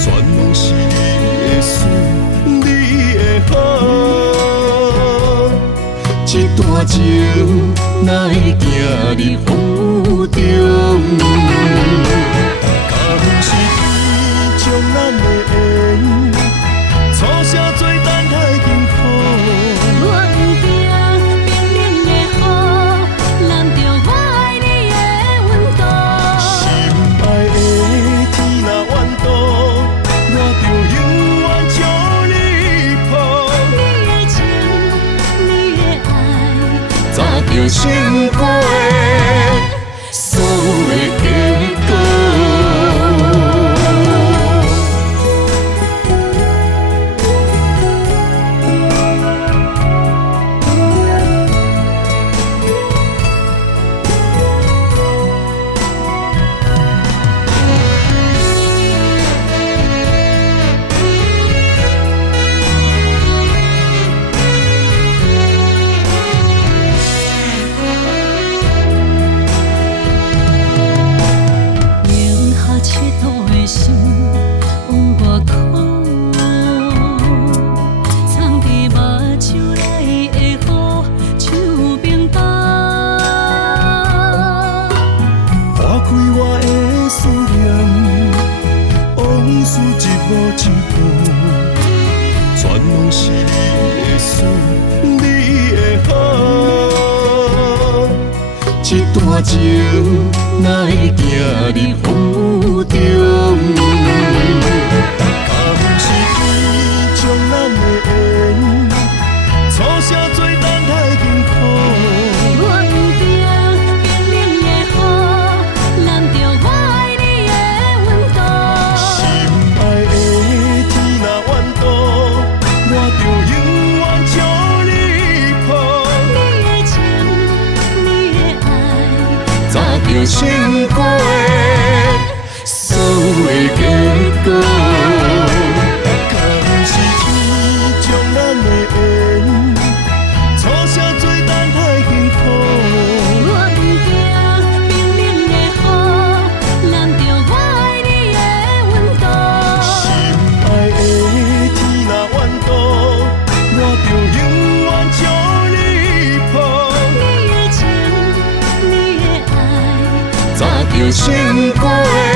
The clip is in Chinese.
全拢是你的事，你的好。这段情哪会行入雨中？敢不是天将咱的缘，初写做等待艰苦。我不惊冰冷的雨，淋着我爱你的温度。心爱的天若怨妒，我就永远将你抱。你的情，你的爱，早就想过的所有的结果。零下7度的心往外哭，藏伫目睭内的雨像冰冻。划开我的思念，往事一步一步，全拢是你的事，你的好。这段情哪会行入雨中？敢不是天将咱的缘，初写做等待艰苦。我不惊冰冷的雨，淋着我爱你的温度。心爱的天若怨妒，我就永远将你抱。你的情，你的爱，早就想过的所有的结果。敢不是天将咱的缘，初写做等待艰苦。我不惊冰冷的雨，淋着我爱你的温度。心爱的天若怨妒，我就永远将你抱。你的情，你的爱，早就想过的